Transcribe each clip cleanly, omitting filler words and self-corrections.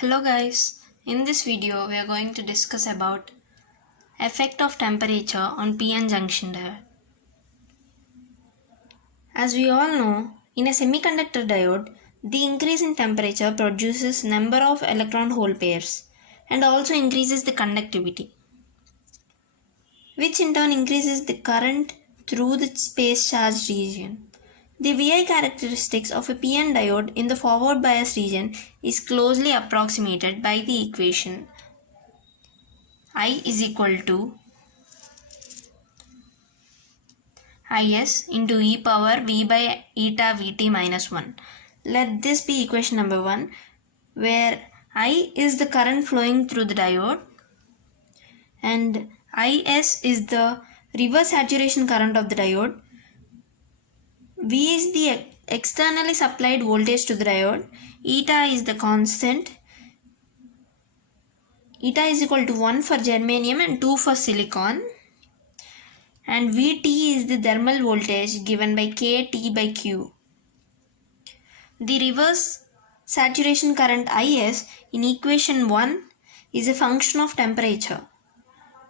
Hello guys, in this video we are going to discuss about effect of temperature on PN junction diode. As we all know, in a semiconductor diode, the increase in temperature produces number of electron hole pairs and also increases the conductivity, which in turn increases the current through the space charged region. The VI characteristics of a PN diode in the forward bias region is closely approximated by the equation I is equal to Is into e power V by eta Vt minus 1. Let this be equation number 1, where I is the current flowing through the diode and Is is the reverse saturation current of the diode. V is the externally supplied voltage to the diode. Eta is the constant. Eta is equal to 1 for germanium and 2 for silicon. And Vt is the thermal voltage given by Kt by Q. The reverse saturation current Is in equation 1 is a function of temperature.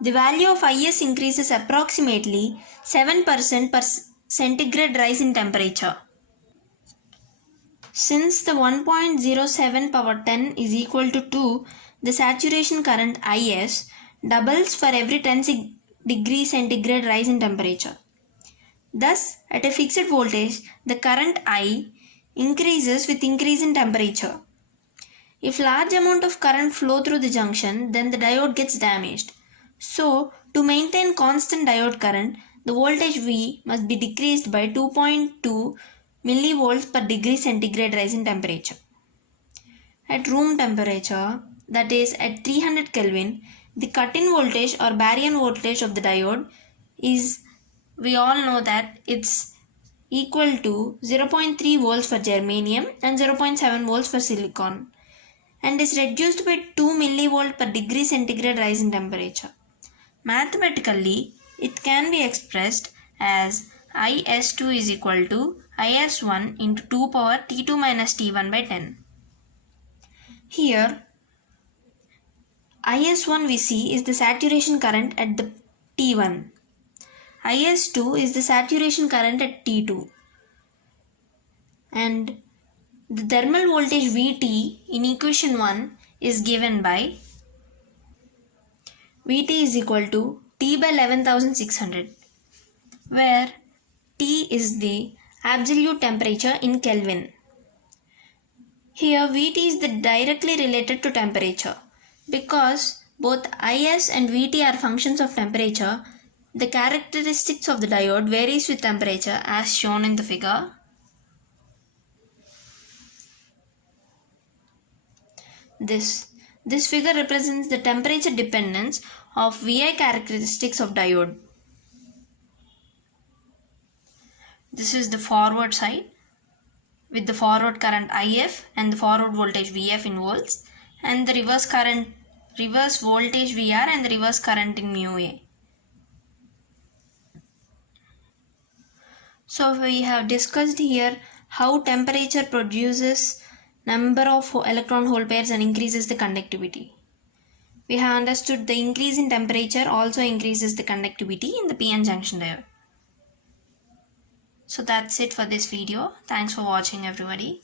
The value of Is increases approximately 7% per centigrade rise in temperature. Since the 1.07 power 10 is equal to 2, the saturation current Is doubles for every 10 degrees centigrade rise in temperature. Thus, at a fixed voltage, the current I increases with increase in temperature. If large amount of current flow through the junction, then the diode gets damaged. So, to maintain constant diode current, the voltage V must be decreased by 2.2 millivolts per degree centigrade rise in temperature. At room temperature, that is at 300 Kelvin, the cut-in voltage or baryon voltage of the diode is, we all know that it's equal to 0.3 volts for germanium and 0.7 volts for silicon, and is reduced by 2 millivolt per degree centigrade rise in temperature. Mathematically, it can be expressed as Is2 is equal to Is1 into 2 power T2 minus T1 by 10. Here, Is1 we see is the saturation current at the T1. Is2 is the saturation current at T2. And the thermal voltage Vt in equation 1 is given by Vt is equal to T by 11,600, where T is the absolute temperature in Kelvin. Here Vt is directly related to temperature. Because both Is and Vt are functions of temperature, the characteristics of the diode varies with temperature as shown in the figure. This figure represents the temperature dependence of Vi characteristics of diode. This is the forward side with the forward current If and the forward voltage Vf in volts, and the reverse voltage Vr and the reverse current in mu A. So we have discussed here how temperature produces number of electron hole pairs and increases the conductivity. We have understood the increase in temperature also increases the conductivity in the PN junction diode. So that's it for this video. Thanks for watching everybody.